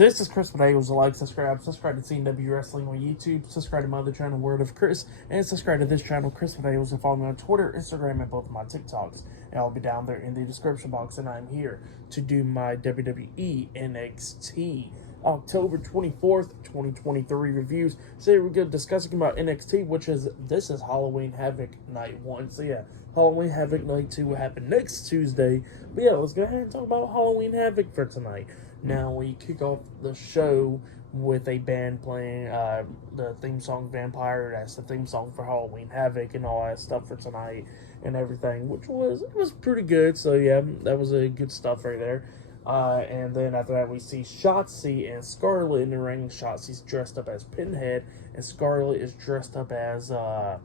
This is Chris Videos. Like, subscribe to CNW Wrestling on YouTube, subscribe to my other channel, Word of Chris, and subscribe to this channel, Chris Videos, and follow me on Twitter, Instagram, and both of my TikToks. And I'll be down there in the description box, and I'm here to do my WWE NXT October 24th, 2023 reviews. So here we go discussing about NXT, this is Halloween Havoc Night 1. So yeah, Halloween Havoc Night 2 will happen next Tuesday. But yeah, let's go ahead and talk about Halloween Havoc for tonight. Now, we kick off the show with a band playing the theme song Vampire. That's the theme song for Halloween Havoc and all that stuff for tonight and everything, which was pretty good. So yeah, that was a good stuff right there. And then after that, we see Shotzi and Scarlett in the ring. Shotzi's dressed up as Pinhead, and Scarlett is dressed up as I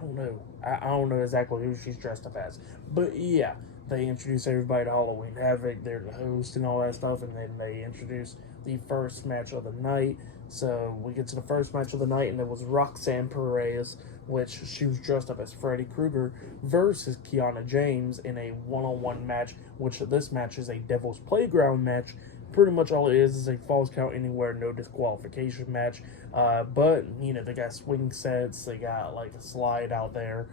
don't know. I don't know exactly who she's dressed up as, but yeah. They introduce everybody to Halloween Havoc. They're the host and all that stuff, and then they introduce the first match of the night. So we get to the first match of the night, and it was Roxanne Perez, which she was dressed up as Freddy Krueger, versus Kiana James in a one-on-one match, which this match is a Devil's Playground match. Pretty much all it is a falls count anywhere, no disqualification match. But, you know, they got swing sets, they got like a slide out there.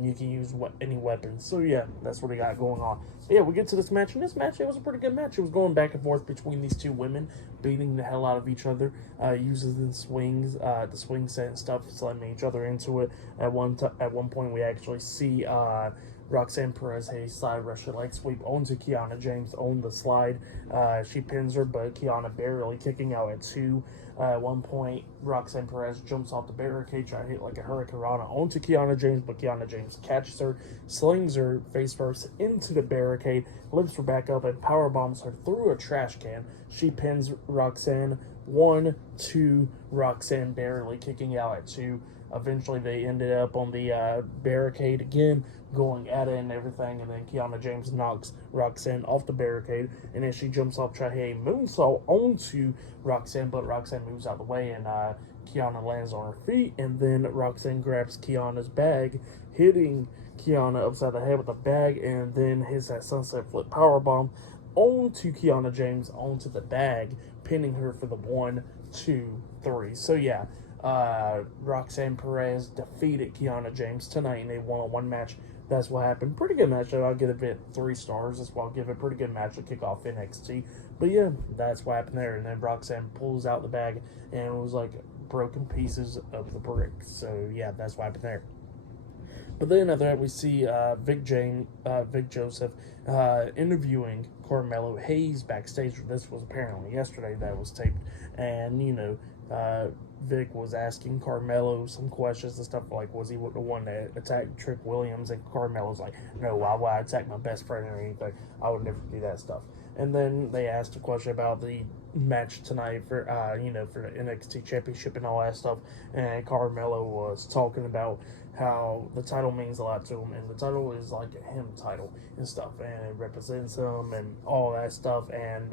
You can use any weapons. So yeah, that's what we got going on. So yeah, we get to this match, and this match, it was a pretty good match. It was going back and forth between these two women, beating the hell out of each other, using the swings, the swing set and stuff, slamming each other into it. At one point, we actually see Roxanne Perez a side Russian leg sweep onto Kiana James on the slide. She pins her, but Kiana barely kicking out at 2. At one point, Roxanne Perez jumps off the barricade, trying to hit like a hurricanrana onto Kiana James, but Kiana James catches her, slings her face first into the barricade, lifts her back up, and power bombs her through a trash can. She pins Roxanne. 1, 2, Roxanne barely kicking out at 2. Eventually, they ended up on the barricade again, going at it and everything, and then Kiana James knocks Roxanne off the barricade, and then she jumps off, trying to hit a moonsault onto Roxanne, but Roxanne moves out of the way, and Kiana lands on her feet, and then Roxanne grabs Kiana's bag, hitting Kiana upside the head with the bag, and then hits that sunset flip powerbomb onto Kiana James, onto the bag, pinning her for the 1, 2, 3. So yeah, Roxanne Perez defeated Kiana James tonight in a one-on-one match. That's what happened. Pretty good match. I'll give it 3 stars. That's why I'll give it a pretty good match to kick off NXT. But yeah, that's what happened there. And then Roxanne pulls out the bag, and it was like broken pieces of the brick. So yeah, that's what happened there. But then after that, we see Vic Joseph interviewing Carmelo Hayes backstage. This was apparently yesterday that was taped. And, you know, Vic was asking Carmelo some questions and stuff like, was he the one that attacked Trick Williams? And Carmelo's like, no, why would I attack my best friend or anything? I would never do that stuff. And then they asked a question about the match tonight for, for the NXT Championship and all that stuff. And Carmelo was talking about how the title means a lot to him, and the title is like a him title and stuff, and it represents him and all that stuff. And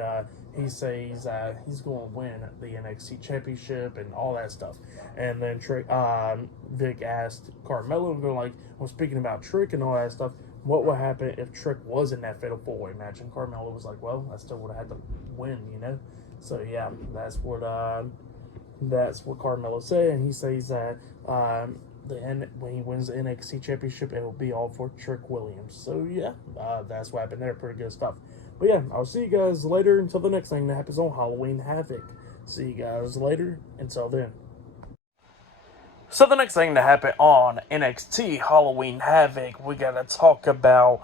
he says he's going to win the NXT Championship and all that stuff. And then Vic asked Carmelo, like, well, speaking about Trick and all that stuff, what would happen if Trick was in that Fatal 4-Way match? And Carmelo was like, well, I still would have had to win, you know? So yeah, that's what Carmelo said, and he says that when he wins the NXT Championship, it will be all for Trick Williams. So yeah, that's what happened there. Pretty good stuff. But yeah, I'll see you guys later until the next thing that happens on Halloween Havoc. See you guys later. Until then. So the next thing to happen on NXT Halloween Havoc, we gotta talk about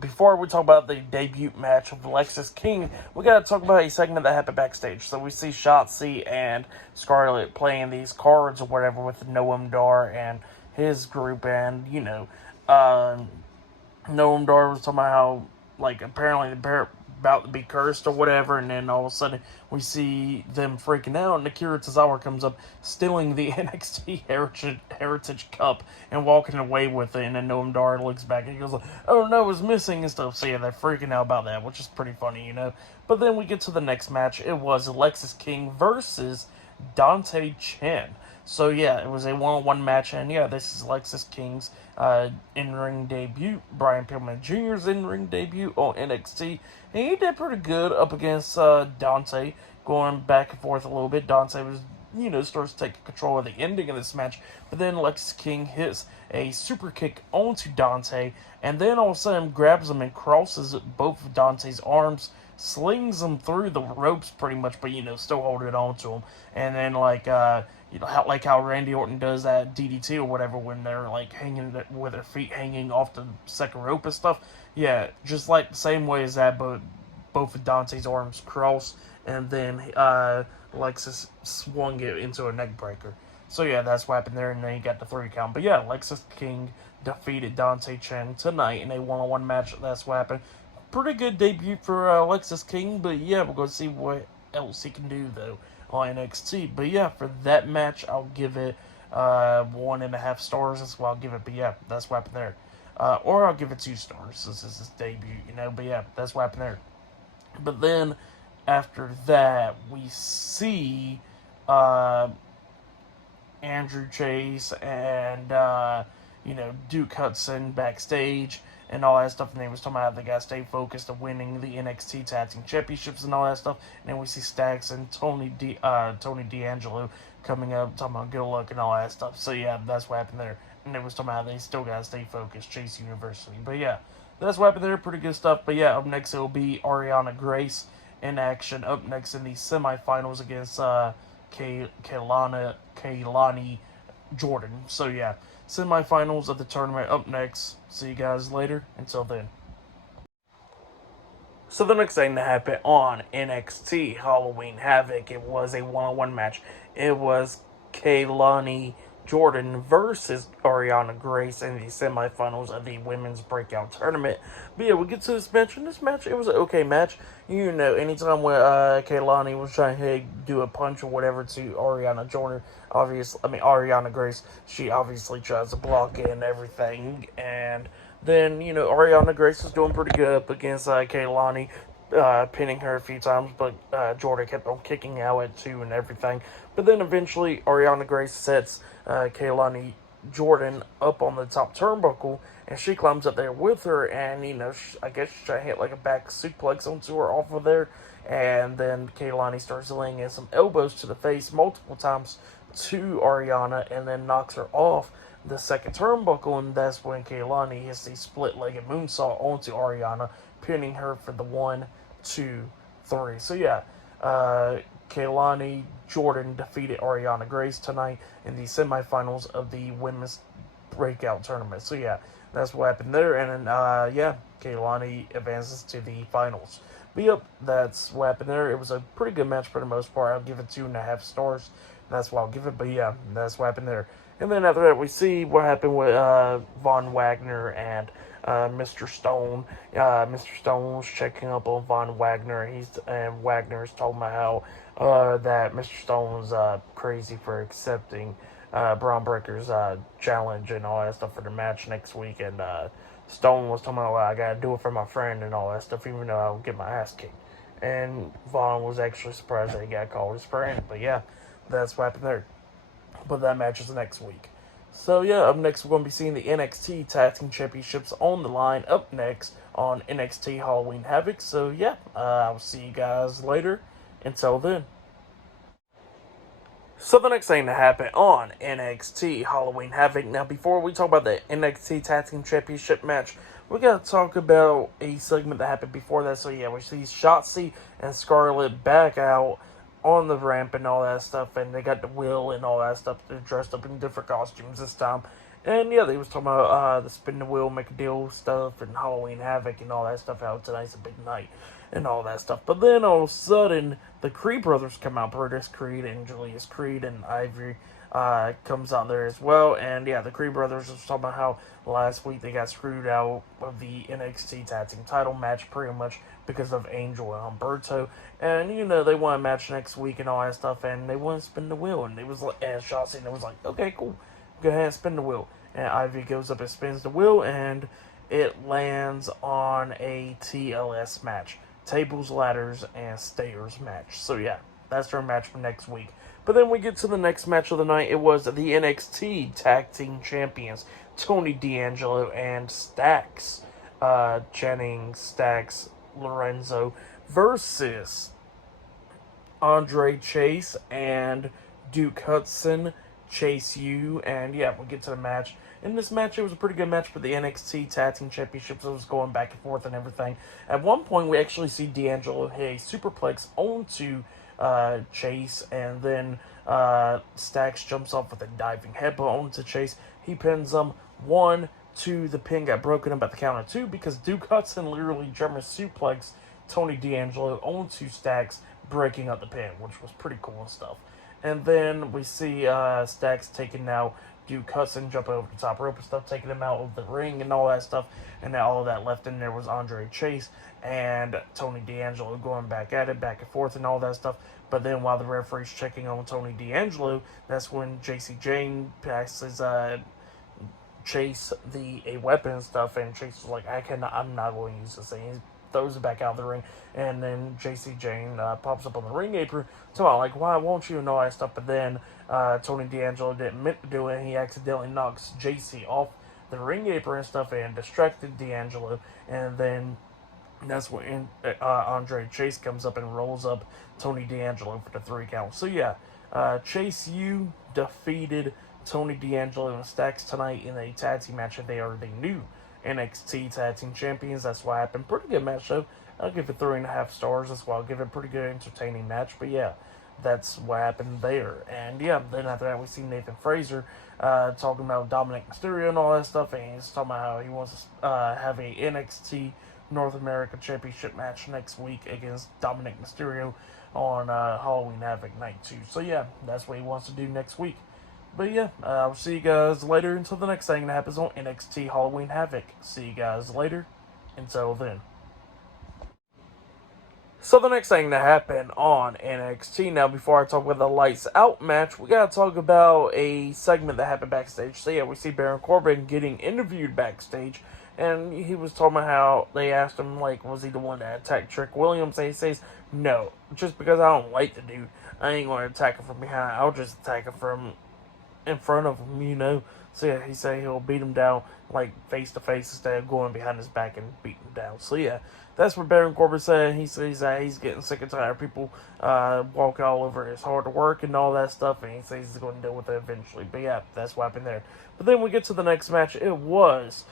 before we talk about the debut match of Lexis King, we gotta talk about a segment that happened backstage. So we see Shotzi and Scarlett playing these cards or whatever with Noam Dar and his group, and you know, Noam Dar was talking about how, like, apparently they're about to be cursed or whatever, and then all of a sudden we see them freaking out, and Akira Tozawa comes up stealing the NXT Heritage Cup and walking away with it, and then Noam Dar looks back and he goes like, oh no, it's missing and stuff. So yeah, they're freaking out about that, which is pretty funny, you know. But then we get to the next match. It was Lexis King versus Dante Chen. So yeah, it was a one-on-one match, and yeah, this is Lexis King's in-ring debut, Brian Pillman Jr.'s in-ring debut on NXT, and he did pretty good up against Dante, going back and forth a little bit. Dante was, starts to take control of the ending of this match, but then Lexis King hits a super kick onto Dante, and then all of a sudden grabs him and crosses both of Dante's arms, slings him through the ropes pretty much, but still holding on to him. And then how Randy Orton does that DDT or whatever when they're like hanging with their feet hanging off the second rope and stuff. Yeah, just like the same way as that, but both of Dante's arms cross, and then Lexus swung it into a neck breaker. So yeah, that's what happened there, and then he got the 3 count. But yeah, Lexis King defeated Dante Chen tonight in a one-on-one match. That's what happened. Pretty good debut for Lexis King, but yeah, we're going to see what else he can do, though, on NXT. But yeah, for that match, I'll give it 1.5 stars. That's what I'll give it, but yeah, that's what happened there. Or I'll give it 2 stars. This is his debut, but yeah, that's what happened there. But then, after that, we see Andrew Chase and, Duke Hudson backstage and all that stuff, and they was talking about how they got to stay focused on winning the NXT Tag Team Championships and all that stuff. And then we see Stacks and Tony D'Angelo coming up, talking about good luck and all that stuff. So yeah, that's what happened there. And they was talking about how they still got to stay focused, Chase University. But yeah, that's what happened there, pretty good stuff. But yeah, up next it will be Ariana Grace in action, up next in the semifinals against Kaylani Jordan. So yeah, semifinals of the tournament up next. See you guys later. Until then. So the next thing that happened on NXT Halloween Havoc, it was a one-on-one match. It was Kaylani Jordan versus Ariana Grace in the semifinals of the Women's Breakout Tournament. But yeah, we get to this match, and this match, it was an okay match. Anytime when Kaylani was trying to do a punch or whatever to Ariana Grace, she obviously tries to block it and everything. And then, Ariana Grace was doing pretty good up against Kaylani, pinning her a few times, but Jordan kept on kicking out at 2 and everything. But then eventually Ariana Grace sets Kaylani Jordan up on the top turnbuckle, and she climbs up there with her, and I guess she's trying to hit like a back suplex onto her off of there, and then Kaylani starts laying in some elbows to the face multiple times to Ariana, and then knocks her off the second turnbuckle, and that's when Kaylani hits the split-legged moonsault onto Ariana, pinning her for the 1, 2, 3. So yeah, Kaylani Jordan defeated Ariana Grace tonight in the semifinals of the Women's Breakout Tournament. So yeah, that's what happened there, and then Kaylani advances to the finals. But yep, that's what happened there. It was a pretty good match for the most part. I'll give it 2.5 stars. That's what I'll give it, but yeah, that's what happened there. And then after that, we see what happened with Von Wagner and Mr. Stone. Mr. Stone's checking up on Von Wagner. And Wagner's talking about how that Mr. Stone's crazy for accepting Braun Breaker's challenge and all that stuff for the match next week. And Stone was talking about, well, I gotta do it for my friend and all that stuff, even though I'll get my ass kicked. And Von was actually surprised that he got called his friend. But yeah, that's what happened there. But that match is next week. So yeah, up next we're going to be seeing the NXT Tag Team Championships on the line up next on NXT Halloween Havoc. So yeah, I'll see you guys later. Until then. So the next thing to happen on NXT Halloween Havoc. Now before we talk about the NXT Tag Team Championship match, we got to talk about a segment that happened before that. So yeah, we see Shotzi and Scarlett back out on the ramp and all that stuff, and they got the wheel and all that stuff. They're dressed up in different costumes this time. And yeah, they was talking about the spin the wheel, make a deal stuff, and Halloween Havoc and all that stuff, how tonight's a big night and all that stuff. But then all of a sudden, the Creed brothers come out, Brutus Creed and Julius Creed, and Ivory comes out there as well. And yeah, the Creed brothers was talking about how last week they got screwed out of the NXT Tag Team title match pretty much because of Angel and Humberto. And they want a match next week and all that stuff, and they want to spin the wheel. And it was like, and Shotzi, and it was like, okay, cool, go ahead and spin the wheel. And Ivy goes up and spins the wheel, and it lands on a TLS match. Tables, ladders, and stairs match. So yeah, that's their match for next week. But then we get to the next match of the night. It was the NXT Tag Team Champions, Tony D'Angelo and Stacks, Jennings, Stacks, Lorenzo, versus Andre Chase and Duke Hudson, Chase U, and yeah, we'll get to the match. In this match, it was a pretty good match for the NXT Tag Team Championships. It was going back and forth and everything. At one point, we actually see D'Angelo hit a superplex onto Chase, and then Stacks jumps off with a diving headbutt onto Chase. He pins him. 1, 2, the pin got broken up at the count of 2 because Duke Hudson literally German suplex Tony D'Angelo onto Stacks, breaking up the pin, which was pretty cool and stuff. And then we see Stacks taking now Duke Hudson, jumping over the top rope and stuff, taking him out of the ring and all that stuff. And then all of that left in there was Andre Chase and Tony D'Angelo going back at it, back and forth and all that stuff. But then while the referee's checking on Tony D'Angelo, that's when JC Jane passes Chase a weapon and stuff, and Chase was like, I'm not going to use this thing. He throws it back out of the ring, and then JC Jane pops up on the ring apron, talking like, why won't you, and all that stuff. But then Tony D'Angelo didn't meant to do it, and he accidentally knocks JC off the ring apron and stuff and distracted D'Angelo, and then that's when Andre Chase comes up and rolls up Tony D'Angelo for the 3 count. So yeah, Chase U defeated Tony D'Angelo and Stacks tonight in a tag team match, and they are the new NXT Tag Team Champions. That's what happened. Pretty good match, though. I'll give it 3.5 stars. That's why I'll give it a pretty good, entertaining match. But yeah, that's what happened there. And yeah, then after that, we see Nathan Fraser talking about Dominic Mysterio and all that stuff. And he's talking about how he wants to have a NXT North America Championship match next week against Dominic Mysterio on Halloween Havoc Night 2. So yeah, that's what he wants to do next week. But yeah, I'll see you guys later until the next thing that happens on NXT Halloween Havoc. See you guys later. Until then. So the next thing that happened on NXT, now before I talk about the Lights Out match, we gotta talk about a segment that happened backstage. So yeah, we see Baron Corbin getting interviewed backstage, and he was talking about how they asked him, like, was he the one that attacked Trick Williams? And he says, no, just because I don't like the dude, I ain't going to attack him from behind. I'll just attack him from in front of him, you know. So yeah, he said he'll beat him down like face to face instead of going behind his back and beating him down. So yeah, that's what Baron Corbin said. He says that he's getting sick and tired of people walking all over his hard work and all that stuff, and he says he's going to deal with it eventually. But yeah, that's what happened there. But then we get to the next match. It was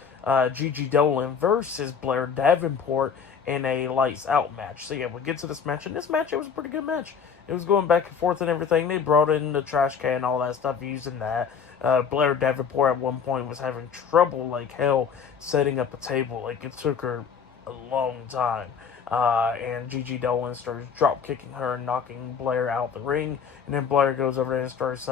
Gigi Dolan versus Blair Davenport in a Lights Out match. So yeah, we get to this match, and this match, it was a pretty good match. It was going back and forth and everything. They brought in the trash can and all that stuff using that. Blair Davenport at one point was having trouble like hell setting up a table. Like, it took her a long time. And Gigi Dolan starts drop kicking her and knocking Blair out the ring. And then Blair goes over there and starts,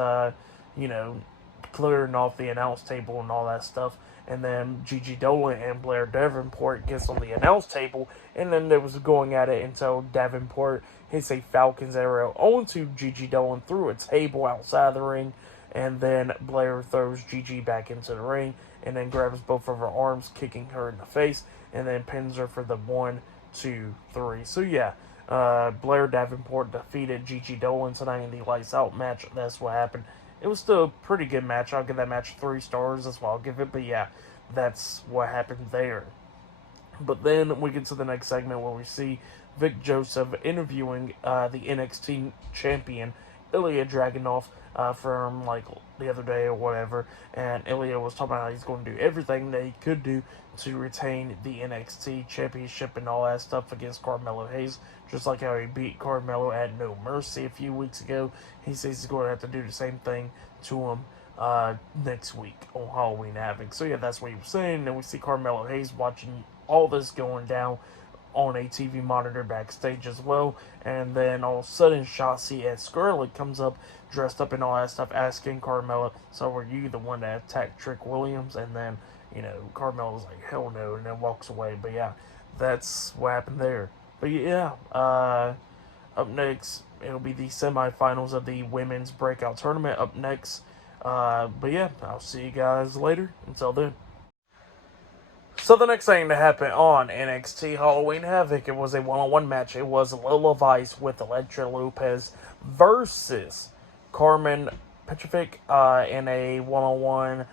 clearing off the announce table and all that stuff. And then Gigi Dolan and Blair Davenport gets on the announce table, and then there was going at it until Davenport hits a Falcon's arrow onto Gigi Dolan through a table outside the ring, and then Blair throws Gigi back into the ring, and then grabs both of her arms, kicking her in the face, and then pins her for the 1, 2, 3. So yeah, Blair Davenport defeated Gigi Dolan tonight in the Lights Out match. That's what happened. It was still a pretty good match. I'll give that match 3 stars. That's what I'll give it. But yeah, that's what happened there. But then we get to the next segment where we see Vic Joseph interviewing the NXT champion, Ilya Dragunov, from like the other day or whatever. And Ilya was talking about how he's going to do everything that he could do to retain the NXT championship and all that stuff against Carmelo Hayes. Just like how he beat Carmelo at No Mercy a few weeks ago. He says he's going to have to do the same thing to him next week on Halloween Havoc. So yeah, that's what he was saying. And we see Carmelo Hayes watching all this going down on a TV monitor backstage as well. And then all of a sudden, Shotzi and Scarlett comes up, dressed up and all that stuff, asking Carmella, so were you the one that attacked Trick Williams? And then, Carmella's like, hell no, and then walks away. But yeah, that's what happened there. But yeah, up next, it'll be the semifinals of the Women's Breakout Tournament up next. But yeah, I'll see you guys later. Until then. So the next thing to happen on NXT Halloween Havoc, it was a one-on-one match. It was Lola Vice with Elektra Lopez versus Carmen Petrovic in a one-on-one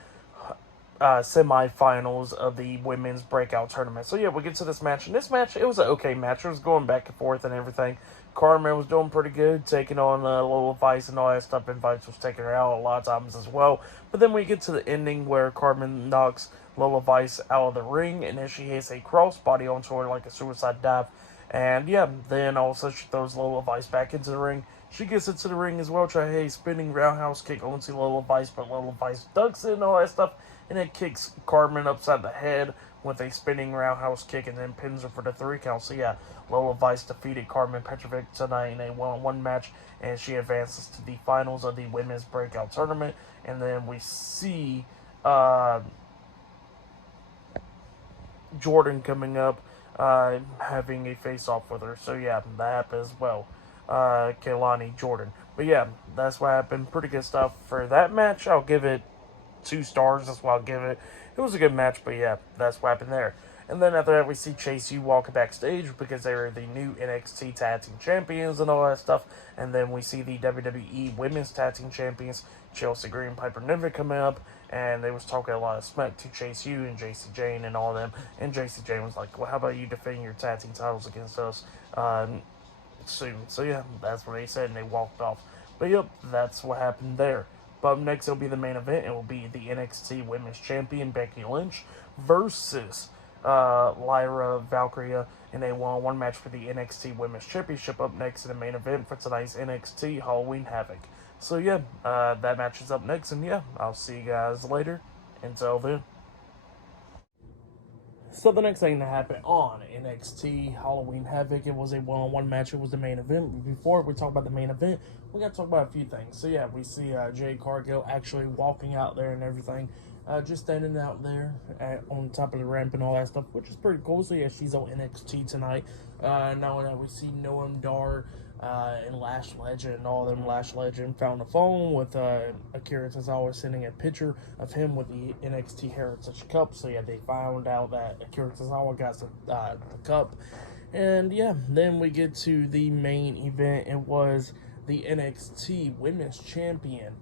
semifinals of the women's breakout tournament. So yeah, we get to this match, and this match, it was an okay match. It was going back and forth and everything. Carmen was doing pretty good, taking on Lola Vice and all that stuff, and Vice was taking her out a lot of times as well. But then we get to the ending where Carmen knocks Lola Vice out of the ring, and then she hits a crossbody onto her like a suicide dive. And yeah, then all of a sudden she throws Lola Vice back into the ring. She gets into the ring as well, trying a spinning roundhouse kick onto Lola Vice, but Lola Vice ducks it and all that stuff, and it kicks Carmen upside the head with a spinning roundhouse kick and then pins her for the 3 count. So yeah, Lola Vice defeated Carmen Petrovic tonight in a one-on-one match, and she advances to the finals of the women's breakout tournament. And then we see Jordan coming up, having a face-off with her. So yeah, that happened as well. Kaylani Jordan. But yeah, that's what happened. Pretty good stuff for that match. I'll give it 2 stars. That's what I'll give it. It was a good match, but yeah, that's what happened there. And then after that, we see Chase U walking backstage because they were the new NXT Tag Team Champions and all that stuff. And then we see the WWE Women's Tag Team Champions, Chelsea Green and Piper Niven, coming up, and they was talking a lot of smack to Chase U and JC Jane and all of them. And JC Jane was like, well, how about you defending your tag team titles against us soon? So yeah, that's what they said, and they walked off. But yep, that's what happened there. But up next, it'll be the main event. It will be the NXT Women's Champion, Becky Lynch, versus Lyra Valkyria in a one-on-one match for the NXT Women's Championship. Up next in the main event for tonight's NXT Halloween Havoc. So yeah, that match is up next, and yeah, I'll see you guys later. Until then. So the next thing that happened on NXT Halloween Havoc, it was a one-on-one match. It was the main event. Before we talk about the main event, we got to talk about a few things. So yeah, we see Jade Cargill actually walking out there and everything, just standing out there on top of the ramp and all that stuff, which is pretty cool. So yeah, she's on NXT tonight. Knowing that we see Noam Dar and Lash Legend and all them. Lash Legend found a phone with Akira Tozawa sending a picture of him with the NXT Heritage Cup. So yeah, they found out that Akira Tozawa got the cup. And yeah, then we get to the main event. It was the NXT Women's Champion.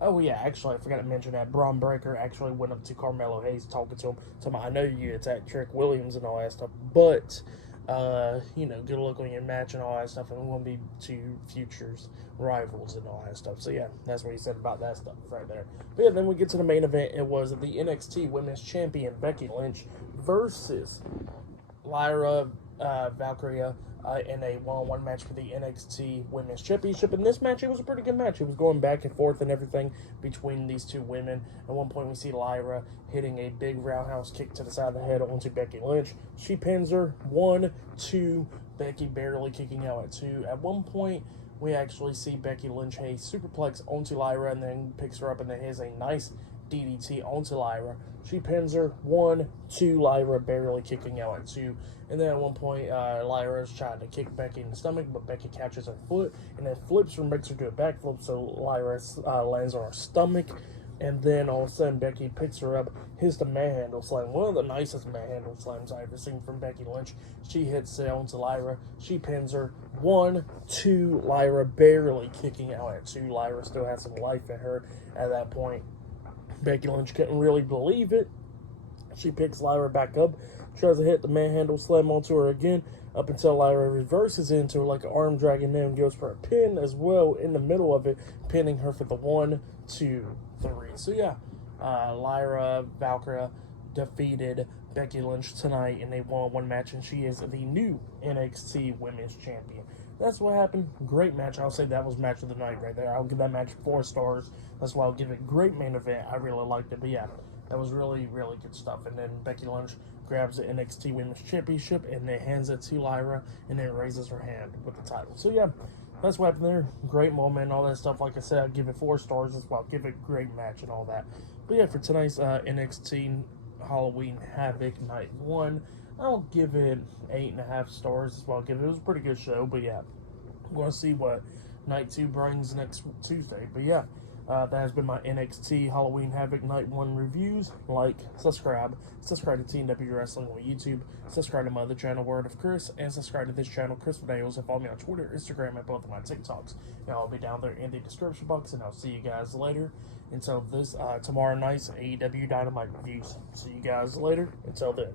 Oh yeah, actually I forgot to mention that Braun Breaker actually went up to Carmelo Hayes talking to him. I know you attacked Trick Williams and all that stuff, but good luck on your match and all that stuff, and we won't be two futures rivals and all that stuff. So yeah, that's what he said about that stuff right there. But yeah, then we get to the main event. It was the NXT Women's Champion Becky Lynch versus Lyra Valkyria in a one-on-one match for the NXT Women's Championship. In this match, it was a pretty good match. It was going back and forth and everything between these two women. At one point, we see Lyra hitting a big roundhouse kick to the side of the head onto Becky Lynch. She pins her 1, 2, Becky barely kicking out at 2. At one point, we actually see Becky Lynch a superplex onto Lyra and then picks her up and then hits a nice DDT onto Lyra. She pins her 1, 2, Lyra barely kicking out at 2. And then at one point, Lyra is trying to kick Becky in the stomach, but Becky catches her foot and then flips her and makes her do a backflip, so Lyra lands on her stomach. And then all of a sudden, Becky picks her up, hits the manhandle slam. One of the nicest manhandle slams I've ever seen from Becky Lynch. She hits it onto Lyra. She pins her 1, 2, Lyra barely kicking out at 2. Lyra still has some life in her at that point. Becky Lynch couldn't really believe it. She picks Lyra back up, tries to hit the manhandle slam onto her again, up until Lyra reverses into her like an arm drag and then goes for a pin as well in the middle of it, pinning her for the 1, 2, 3. So yeah, Lyra Valkyria defeated Becky Lynch tonight in a one-on-one match, and she is the new NXT Women's Champion. That's what happened. Great match. I'll say that was match of the night right there. I'll give that match 4 stars. That's why I'll give it great main event. I really liked it. But yeah, that was really, really good stuff. And then Becky Lynch grabs the NXT Women's Championship and then hands it to Lyra and then raises her hand with the title. So yeah, that's what happened there. Great moment and all that stuff. Like I said, I'll give it 4 stars. That's why I'll give it a great match and all that. But yeah, for tonight's NXT Halloween Havoc Night 1, I'll give it 8.5 stars. That's what I'll give it. It was a pretty good show, but yeah, we're going to see what Night 2 brings next Tuesday. But yeah, That has been my NXT Halloween Havoc Night 1 reviews. Like, subscribe to TNW Wrestling on YouTube, subscribe to my other channel, Word of Chris, and subscribe to this channel, Chris Videos, and follow me on Twitter, Instagram, and both of my TikToks. And I'll be down there in the description box, and I'll see you guys later. Until this tomorrow night's AEW Dynamite reviews. See you guys later. Until then.